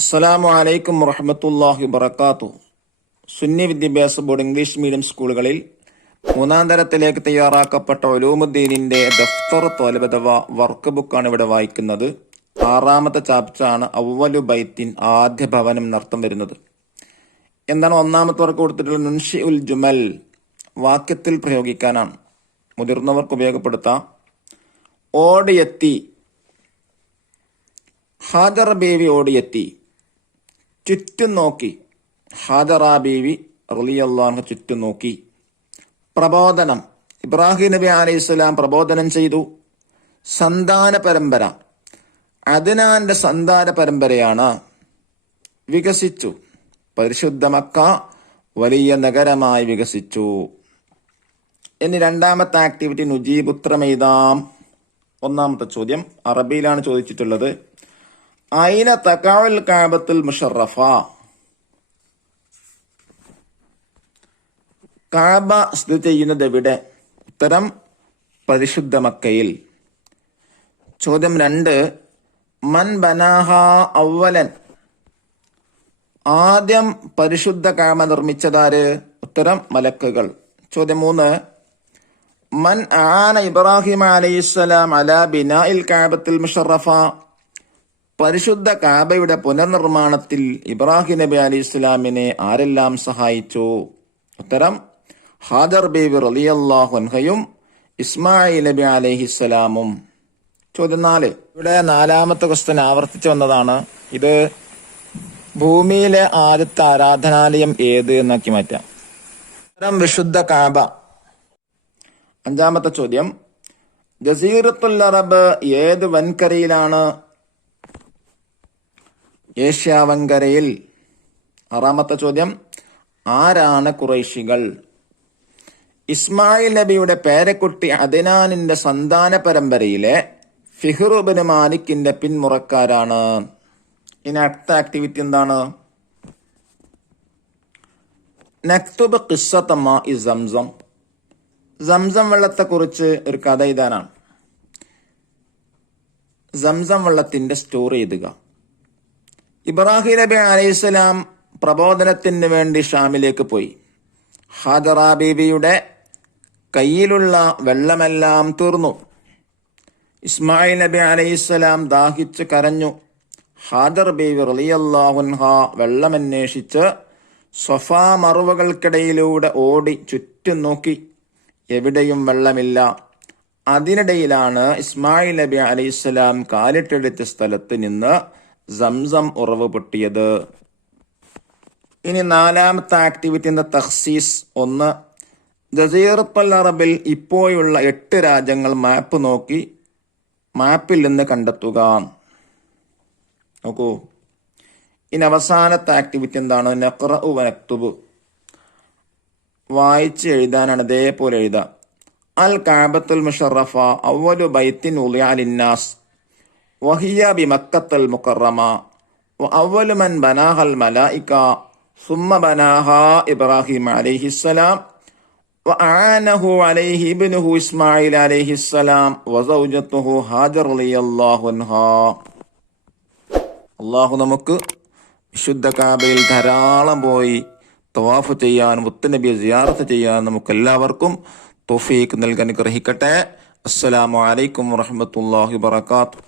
അസ്സലാമു അലൈക്കും വറഹ്മത്തുള്ളാഹി വബറകാതുഹു. സുന്നി വിദ്യാഭ്യാസ ബോർഡ് ഇംഗ്ലീഷ് മീഡിയം സ്കൂളുകളിൽ മൂന്നാം തരത്തിലേക്ക് തയ്യാറാക്കപ്പെട്ട ഉലൂമുദ്ദീനിന്റെ ദഫ്തർ ത്വാലിബ് അഥവാ വർക്ക് ബുക്കാണ് ഇവിടെ വായിക്കുന്നത്. 6ാമത്തെ ചാപ്റ്ററാണ് അവ്വലു ബൈത്തിൻ, ആദ്യ ഭവനം എന്നർത്ഥം വരുന്നത്. എന്താണ് ഒന്നാമത്തെ വർക്ക് കൊടുത്തിട്ടുള്ളത്? നുൻഷി ഉൽ ജുമൽ, വാക്യത്തിൽ പ്രയോഗിക്കാനാണ്. മുതിർന്നവർക്ക് ഉപയോഗപ്പെടുത്താം. ഓടിയെത്തി, ഹാജറ ബീവി ഓടിയെത്തി. ചുറ്റും നോക്കി, ഹാജറ ബീവി റളിയല്ലാഹു അൻഹ ചുറ്റും നോക്കി. പ്രബോധനം, ഇബ്രാഹിം നബി അലൈഹിസ്സലാം പ്രബോധനം ചെയ്തു. സന്താന പരമ്പര, അദ്നാന്റെ സന്താന പരമ്പരയാണ്. വികസിച്ചു, പരിശുദ്ധ മക്ക വലിയ നഗരമായി വികസിച്ചു. ഇനി രണ്ടാമത്തെ ആക്ടിവിറ്റി നുജീബ്, ഉത്തരമെഴുതാം. ഒന്നാമത്തെ ചോദ്യം അറബിയിലാണ് ചോദിച്ചിട്ടുള്ളത്. ഐന തഖഉൽ കഅബത്തുൽ മുശറഫ, കഅബ സ്ഥിതി ചെയ്യുന്നത് എവിടെ? ഉത്തരം പരിശുദ്ധ മക്കയിൽ. ചോദ്യം 2, മൻ ബനാഹ അവ്വലൻ, ആദ്യം പരിശുദ്ധ കഅബ നിർമ്മിച്ചതാര്? ഉത്തരം മലക്കുകൾ. ചോദ്യം 3, മൻ ആന ഇബ്രാഹിം അലൈഹിസ്സലാം അലാ ബിനാഇൽ കഅബത്തുൽ മുശറഫ, പരിശുദ്ധ കഅബയുടെ പുനർനിർമ്മാണത്തിൽ ഇബ്രാഹിം നബി അലൈഹി ഇസ്ലാമിനെ ആരെല്ലാം സഹായിച്ചു? ഉത്തരം ഹാജർ ബീവി റളിയല്ലാഹു അൻഹയും ഇസ്മായിൽ നബി അലൈഹിസ്സലാമും. ചോദ്യം 4, ഇവിടെ 4ാമത്തെ ക്വസ്റ്റ്യൻ ആവർത്തിച്ചു വന്നതാണ്. ഇത് ഭൂമിയിലെ ആദ്യത്തെ ആരാധനാലയം ഏത് എന്നാക്കി മാറ്റാം. ഉത്തരം വിശുദ്ധ കഅബ. 5ാമത്തെ ചോദ്യം ജസീറത്തുൽ അറബ് ഏത് വൻകരയിലാണ്? ഏഷ്യ വൻകരയിൽ. 6ാമത്തെ ചോദ്യം ആരാണ് ഖുറൈശികൾ? ഇസ്മായിൽ നബിയുടെ പേരക്കുട്ടി അദ്നാനിന്റെ സന്താന പരമ്പരയിലെ ഫിഹ്ർ ഇബ്നു മാലിക്കിന്റെ പിന്മുറക്കാരാണ്. ഇനി അടുത്ത ആക്ടിവിറ്റി എന്താണ്? നക്തുബ് ഖിസ്സത മാഇ സംസം, സംസം വെള്ളത്തെ കുറിച്ച് ഒരു കഥ എഴുതാനാണ്. സംസം വെള്ളത്തിന്റെ സ്റ്റോറി എഴുതുക. ഇബ്രാഹിം നബി അലൈഹിസ്സലാം പ്രബോധനത്തിന് വേണ്ടി ഷാമിലേക്ക് പോയി. ഹാജറ ബീവിയുടെ കയ്യിലുള്ള വെള്ളമെല്ലാം തീർന്നു. ഇസ്മായിൽ നബി അലൈഹിസ്സലാം ദാഹിച്ച് കരഞ്ഞു. ഹാജർ ബീവി റളിയല്ലാഹു അൻഹ വെള്ളമന്വേഷിച്ച് സ്വഫാ മറുവകൾക്കിടയിലൂടെ ഓടി ചുറ്റും നോക്കി. എവിടെയും വെള്ളമില്ല. അതിനിടയിലാണ് ഇസ്മായിൽ നബി അലൈഹിസ്സലാം കാലിട്ടെടുത്ത സ്ഥലത്ത് നിന്ന് സംസം ഉറവ് പൊട്ടിയത്. ഇനി 4ാമത്തെ ആക്ടിവിറ്റി തഖ്സീസ്. 1, ജസീറത്തുൽ അറബിൽ ഇപ്പോഴുള്ള 8 രാജ്യങ്ങൾ മാപ്പ് നോക്കി മാപ്പിൽ നിന്ന് കണ്ടെത്തുക. നോക്കൂ. ഇനി അവസാനത്തെ ആക്ടിവിറ്റി എന്താണ്? നഖ്റഉ വനക്തുബ്, വായിച്ച് എഴുതാനാണ്. ഇതേപോലെ എഴുതാം. അൽ കഅബത്തുൽ മുശറഫ അവ്വലു ബൈത്തിൻ ഉളിഅ ലിന്നാസ് വഹിയ ബിമക്കത്തുൽ മുകറമ വഅവ്വലു മൻ ബനാഹൽ മലായിക സുമ്മ ബനാഹ ഇബ്രാഹിം അലൈഹിസ്സലാം വആനഹു അലൈഹി ഇബ്നുഹു ഇസ്മായിൽ അലൈഹിസ്സലാം വസൗജത്തുഹു ഹാജർ റളിയല്ലാഹു അൻഹാ. അല്ലാഹു നമുക്ക് വിശുദ്ധ കഅബയിൽ ധാരാളം പോയി തവാഫ് ചെയ്യാനും മുത്തുനബിയെ സിയാറത്ത് ചെയ്യാനും നമുക്ക് എല്ലാവർക്കും തൗഫീഖ് നൽകാൻ ഗ്രഹിക്കട്ടെ. അസ്സലാമു അലൈക്കും വറഹ്മത്തുള്ളാഹി വബറകാതുഹു.